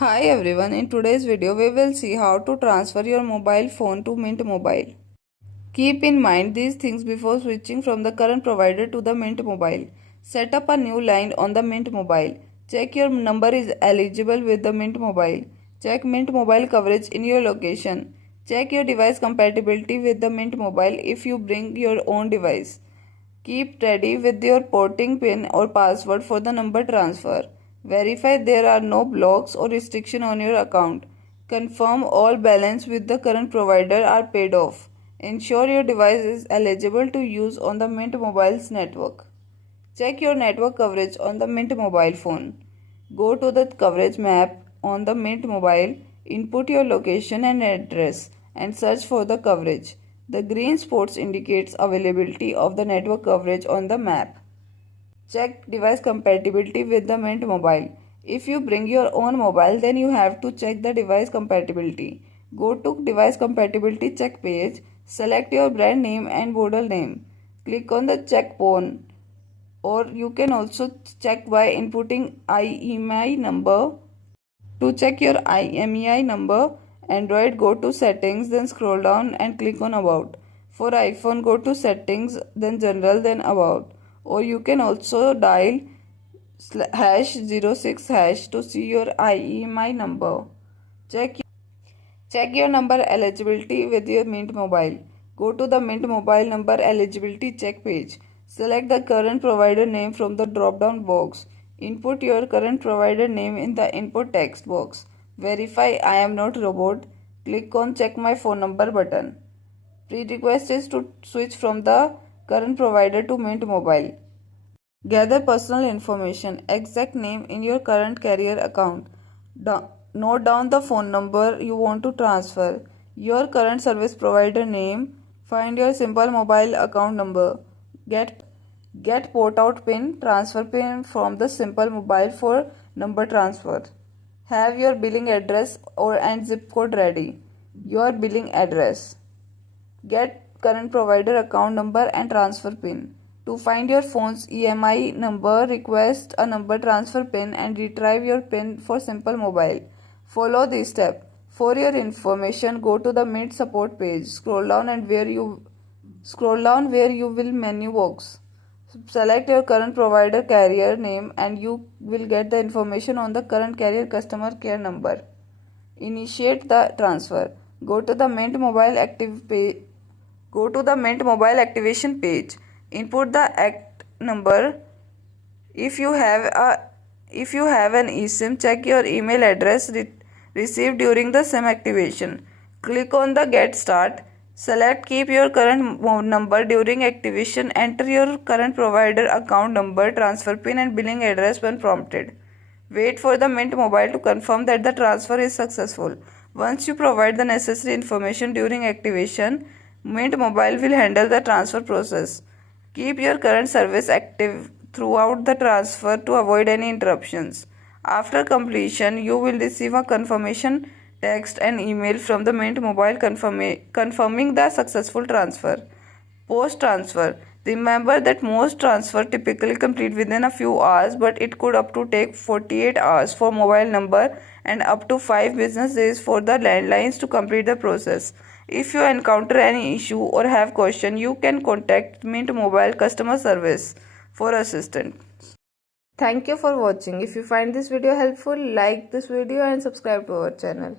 Hi everyone, in today's video we will see how to transfer your mobile phone to Mint Mobile. Keep in mind these things before switching from the current provider to the Mint Mobile. Set up a new line on the Mint Mobile. Check your number is eligible with the Mint Mobile. Check Mint Mobile coverage in your location. Check your device compatibility with the Mint Mobile if you bring your own device. Keep ready with your porting PIN or password for the number transfer. Verify there are no blocks or restriction on your account. Confirm all balance with the current provider are paid off. Ensure your device is eligible to use on the Mint Mobile's network. Check your network coverage on the Mint Mobile phone. Go to the coverage map on the Mint Mobile, input your location and address, and search for the coverage. The green spots indicates availability of the network coverage on the map. Check device compatibility with the Mint Mobile. If you bring your own mobile, then you have to check the device compatibility. Go to device compatibility check page, select your brand name and model name. Click on the check phone, or you can also check by inputting IMEI number. To check your IMEI number, Android go to settings, then scroll down and click on about. For iPhone go to settings, then general, then about. Or you can also dial #06# to see your IMEI number. Check your number eligibility with your Mint Mobile. Go to the Mint Mobile number eligibility check page. Select the current provider name from the drop-down box. Input your current provider name in the input text box. Verify I am not robot. Click on check my phone number button. Prerequisite is to switch from the current provider to Mint Mobile. Gather personal information, exact name in your current carrier account. Note down the phone number you want to transfer, your current service provider name, find your simple mobile account number. Get port out PIN, transfer PIN from the simple mobile for number transfer. Have your billing address and zip code ready. Your billing address. Get current provider account number and transfer PIN. To find your phone's IMEI number, request a number transfer PIN and retrieve your PIN for simple mobile. Follow this step. For your information, go to the Mint support page. Scroll down where you will menu box. Select your current provider carrier name and you will get the information on the current carrier customer care number. Initiate the transfer. Go to the Mint Mobile activation page. Input the act number. If you have an eSIM, check your email address received during the SIM activation. Click on the Get Start. Select Keep your current number during activation. Enter your current provider account number, transfer PIN and billing address when prompted. Wait for the Mint Mobile to confirm that the transfer is successful. Once you provide the necessary information during activation, Mint Mobile will handle the transfer process. Keep your current service active throughout the transfer to avoid any interruptions. After completion, you will receive a confirmation text and email from the Mint Mobile confirming the successful transfer. Post transfer. Remember that most transfer typically complete within a few hours, but it could up to take 48 hours for mobile number and up to 5 business days for the landlines to complete the process. If you encounter any issue or have question, you can contact Mint Mobile customer service for assistance. Thank you for watching. If you find this video helpful, like this video and subscribe to our channel.